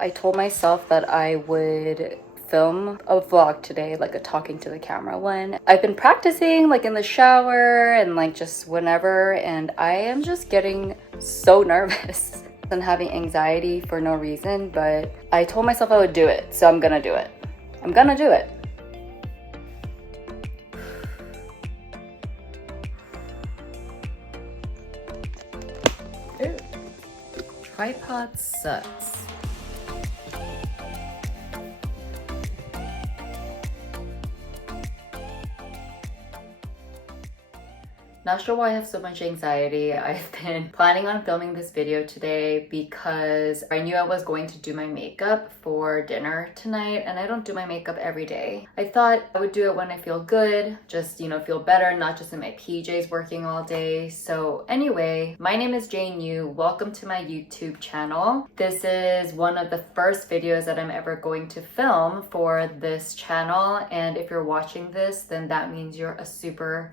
I told myself that I would film a vlog today, like a talking to the camera one. I've been practicing like in the shower and like just whenever, and I am just getting so nervous and having anxiety for no reason, but I told myself I would do it, so I'm gonna do it. I'm gonna do it. Ew. Tripod sucks. Not sure why I have so much anxiety. I've been planning on filming this video today because I knew I was going to do my makeup for dinner tonight, and I don't do my makeup every day. I thought I would do it when I feel good, just, feel better, not just in my PJs working all day. So anyway, my name is Jane Yu. Welcome to my YouTube channel. This is one of the first videos that I'm ever going to film for this channel, and if you're watching this, then that means you're a super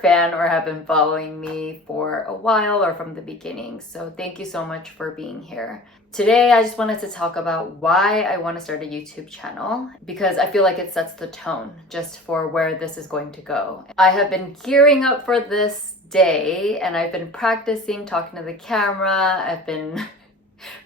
fan or have been following me for a while or from the beginning. So thank you so much for being here. Today, I just wanted to talk about why I want to start a YouTube channel, because I feel like it sets the tone just for where this is going to go. I have been gearing up for this day, and I've been practicing talking to the camera. I've been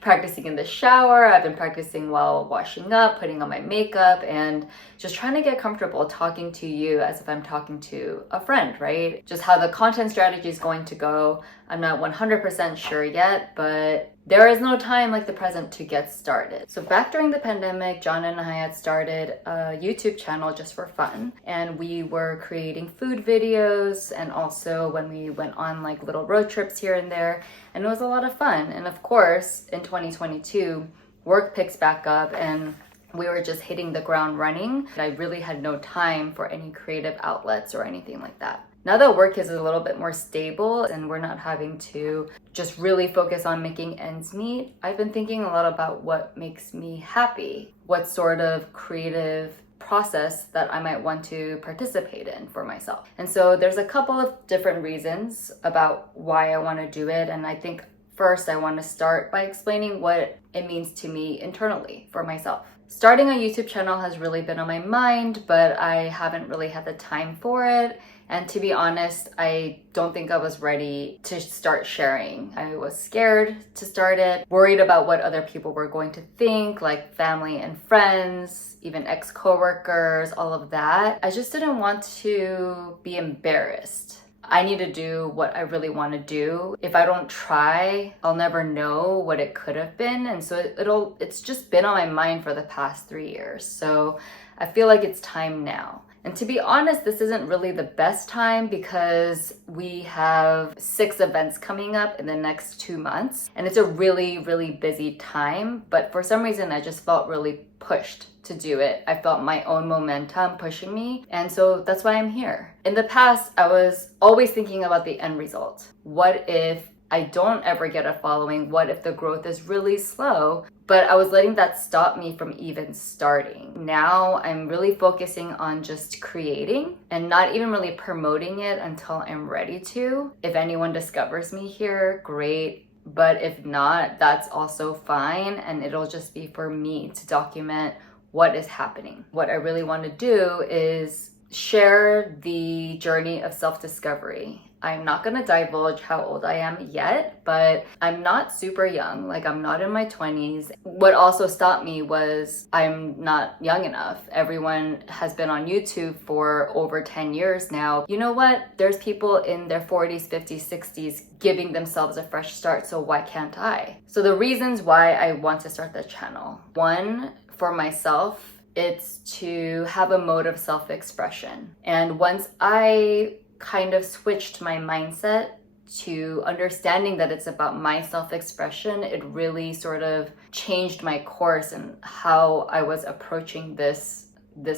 practicing in the shower. I've been practicing while washing up, putting on my makeup, and just trying to get comfortable talking to you as if I'm talking to a friend, right? Just how the content strategy is going to go, I'm not 100% sure yet, but there is no time like the present to get started. So back during the pandemic, John and I had started a YouTube channel just for fun, and we were creating food videos, and also when we went on like little road trips here and there, and it was a lot of fun. And of course, in 2022, work picks back up and we were just hitting the ground running. I really had no time for any creative outlets or anything like that. Now that work is a little bit more stable and we're not having to just really focus on making ends meet, I've been thinking a lot about what makes me happy, what sort of creative process that I might want to participate in for myself. And so there's a couple of different reasons about why I want to do it. And I think first I want to start by explaining what it means to me internally for myself. Starting a YouTube channel has really been on my mind, but I haven't really had the time for it. And to be honest, I don't think I was ready to start sharing. I was scared to start it, worried about what other people were going to think, like family and friends, even ex-coworkers, all of that. I just didn't want to be embarrassed. I need to do what I really want to do. If I don't try, I'll never know what it could have been. And so it's just been on my mind for the past 3 years. So I feel like it's time now. And to be honest, this isn't really the best time because we have 6 events coming up in the next 2 months. And it's a really busy time. But for some reason, I just felt really pushed to do it. I felt my own momentum pushing me. And so that's why I'm here. In the past, I was always thinking about the end result. What if I don't ever get a following? What if the growth is really slow? But I was letting that stop me from even starting. Now I'm really focusing on just creating and not even really promoting it until I'm ready to. If anyone discovers me here, great. But if not, that's also fine. And it'll just be for me to document what is happening. What I really want to do is share the journey of self-discovery. I'm not going to divulge how old I am yet, but I'm not super young. Like, I'm not in my 20s. What also stopped me was I'm not young enough. Everyone has been on YouTube for over 10 years now. You know what? There's people in their 40s, 50s, 60s giving themselves a fresh start, so why can't I? So the reasons why I want to start the channel. One, for myself, it's to have a mode of self-expression. And once I kind of switched my mindset to understanding that it's about my self-expression, it really sort of changed my course and how I was approaching this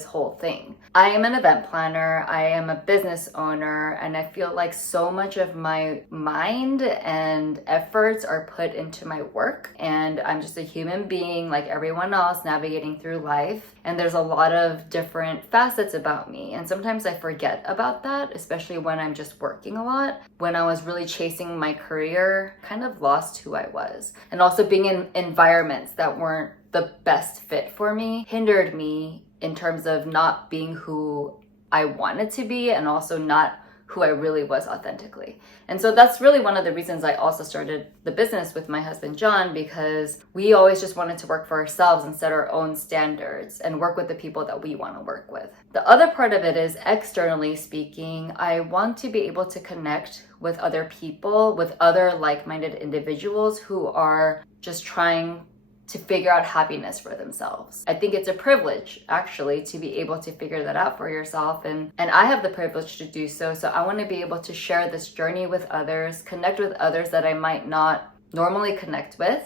whole thing. I am an event planner, I am a business owner, and I feel like so much of my mind and efforts are put into my work, and I'm just a human being like everyone else navigating through life, and there's a lot of different facets about me, and sometimes I forget about that, especially when I'm just working a lot. When I was really chasing my career, kind of lost who I was, and also being in environments that weren't the best fit for me hindered me in terms of not being who I wanted to be and also not who I really was authentically. And so that's really one of the reasons I also started the business with my husband, John, because we always just wanted to work for ourselves and set our own standards and work with the people that we want to work with. The other part of it is, externally speaking, I want to be able to connect with other people, with other like-minded individuals who are just trying to figure out happiness for themselves. I think it's a privilege, actually, to be able to figure that out for yourself. And I have the privilege to do so. So I want to be able to share this journey with others, connect with others that I might not normally connect with.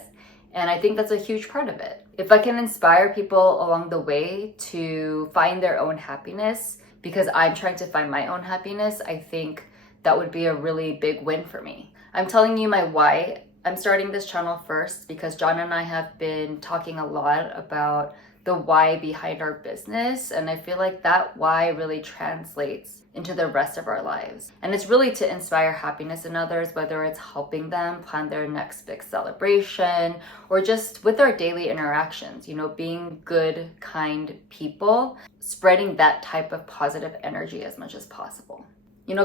And I think that's a huge part of it. If I can inspire people along the way to find their own happiness, because I'm trying to find my own happiness, I think that would be a really big win for me. I'm telling you my why. I'm starting this channel first because John and I have been talking a lot about the why behind our business, and I feel like that why really translates into the rest of our lives. And it's really to inspire happiness in others, whether it's helping them plan their next big celebration or just with our daily interactions, being good, kind people, spreading that type of positive energy as much as possible.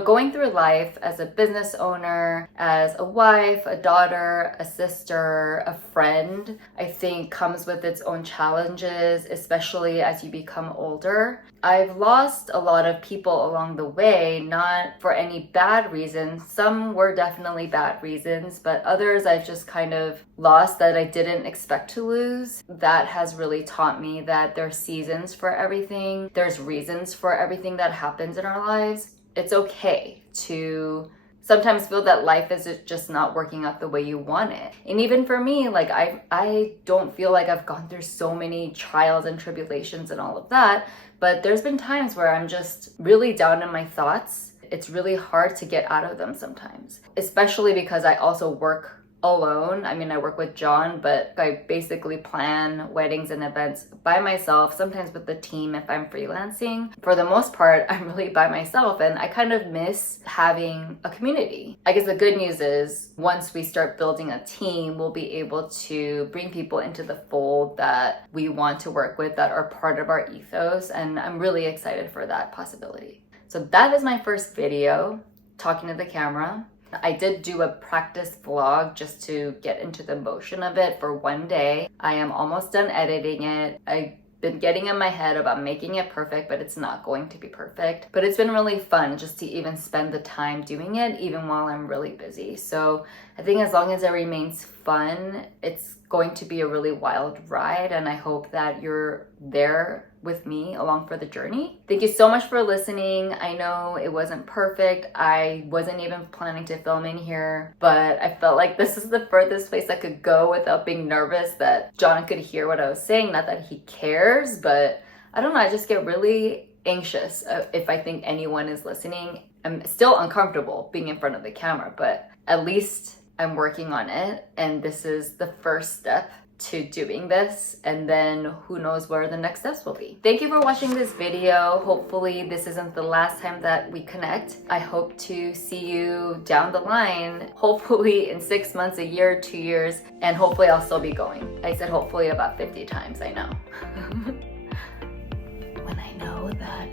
Going through life as a business owner, as a wife, a daughter, a sister, a friend, I think comes with its own challenges, especially as you become older. I've lost a lot of people along the way, not for any bad reasons. Some were definitely bad reasons, but others I've just kind of lost that I didn't expect to lose. That has really taught me that there's seasons for everything. There's reasons for everything that happens in our lives. It's okay to sometimes feel that life is just not working out the way you want it. And even for me, like I don't feel like I've gone through so many trials and tribulations and all of that, but there's been times where I'm just really down in my thoughts. It's really hard to get out of them sometimes, especially because I also work alone. I mean, I work with John, but I basically plan weddings and events by myself, sometimes with the team if I'm freelancing. For the most part, I'm really by myself, and I kind of miss having a community. I guess the good news is once we start building a team, we'll be able to bring people into the fold that we want to work with, that are part of our ethos, and I'm really excited for that possibility. So that is my first video, talking to the camera. I did do a practice vlog just to get into the motion of it for one day. I am almost done editing it. I've been getting in my head about making it perfect, but it's not going to be perfect. But it's been really fun just to even spend the time doing it, even while I'm really busy. So I think as long as it remains fun, it's going to be a really wild ride, and I hope that you're there with me along for the journey. Thank you so much for listening. I know it wasn't perfect. I wasn't even planning to film in here, but I felt like this is the furthest place I could go without being nervous that John could hear what I was saying. Not that he cares, but I don't know, I just get really anxious if I think anyone is listening. I'm still uncomfortable being in front of the camera, but at least I'm working on it, and this is the first step to doing this, and then who knows where the next steps will be. Thank you for watching this video. Hopefully this isn't the last time that we connect. I hope to see you down the line, hopefully in 6 months, a year, 2 years, and hopefully I'll still be going. I said hopefully about 50 times, I know. When I know that